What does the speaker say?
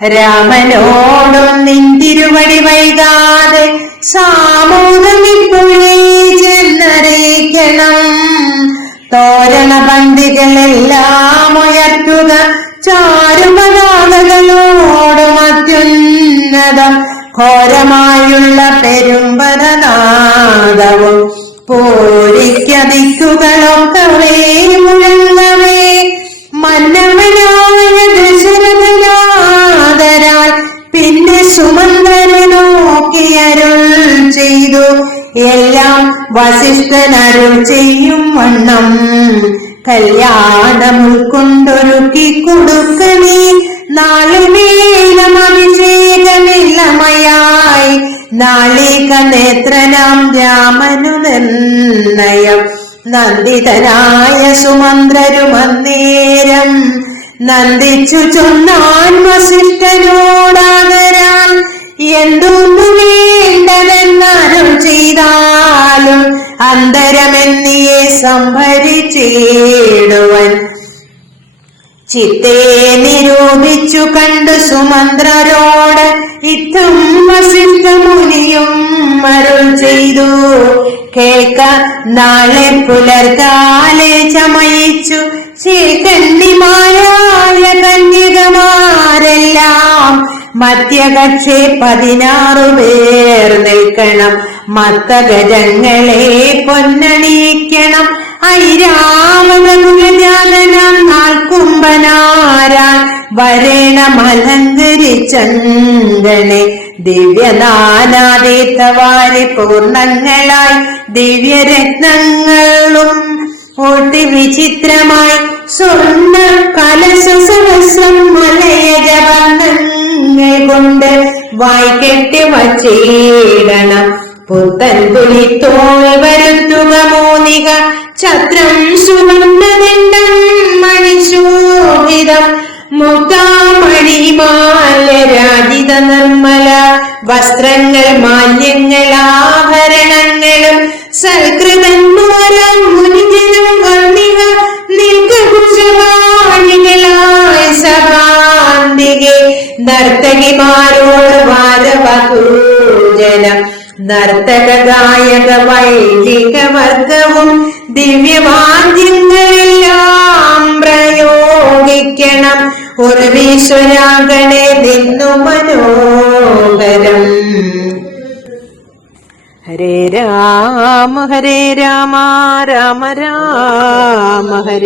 രാമനോടും നിന്തിരുവടി വൈകാതെ സാമൂഹം ഇപ്പോഴേ ചെന്നറിയിക്കണം. തോരണ പന്തികളെല്ലാം ഉയർത്തുക ചാരുപതാകകളോടും അത്യുന്നതം ഘോരമായുള്ള പെരുമ്പരനാദവും പോരിക്കതിക്കുകളൊക്കവേ മുഴങ്ങവേ മന്നവനായ ദശരഥനാദരാൽ പിന്നെ സുമന്ത്രനെ നോക്കിയരുൾ ചെയ്തു. എല്ലാം വസിഷ്ഠനരുൾ ചെയ്യും വണ്ണം കല്യാണം ഉൾക്കൊണ്ടൊരുക്കി കൊടുക്കണേ. നാളിമേലം അഭിഷേകമില്ലമയായി നാളിക നേത്രനാം രാമനു നിർണയം. നന്ദിതനായ സുമന്ത്രരുമന്നേരം നന്ദിച്ചു ചൊന്നാൻ വസിഷ്ഠനോടാകരാൻ. എന്തൊന്നു വേണ്ടതെന്നരുൾ ചെയ്താലും അന്തരമെന്നിയെ സംഭരിച്ചിടുവൻ. ചിത്തെ നിരൂപിച്ചു കണ്ടു സുമന്ത്രരോട് ഇത്തം വസിഷ്ഠമുനിയും അരുൾ ചെയ്തു. കേൾക്ക, നാളെ പുലർക്കാലെ ചമയിച്ചു ശ്രീകണ്ഠിമാരായ കന്യകമാരെല്ലാം മധ്യകക്ഷേ 16 പേർ നിൽക്കണം. മത്തഗജങ്ങളെ പൊന്നണിയിക്കണം. ഐരാവതകുലജാതനാം നാൽക്കുംഭനാരാൻ വരേണമലങ്കരിച്ചങ്കനെ ദിവ്യനാനാദീത്തവാരി പൂർണ്ണങ്ങളായി ദിവ്യരത്നങ്ങളും ഓട്ടി വിചിത്രമായി സ്വർണ്ണ കലശ സഹസ്രം മലയജവർണ്ണങ്ങൾ കൊണ്ട് വായ്കെട്ടി വച്ചിടണം. പുത്തൻ പുലിത്തോൾ വരുത്തുക മോനിക ഛത്രം സുവർണ്ണദണ്ഡം മണിശോഭിതം മുക്താമണിമാല രാജിത നിർമ്മല വസ്ത്രങ്ങൾ മാല്യങ്ങൾ ആഭരണങ്ങളും സൽകൃതന്മാരാം മുനിജനം വർണ്ണിക നിൽക്കുശവാണികളായ സഭാന്തികെ നർത്തകിമാരോട് വാരവധൂജനം നർത്തക ഗായക വൈദിക വർഗവും ദിവ്യവാദ്യങ്ങളെല്ലാം പ്രയോഗിക്കണം. ഉർവീശ്വരാഗണേ നിന്നു മനോഹരം. ഹരേ രാമ രാമ രാമ ഹരേ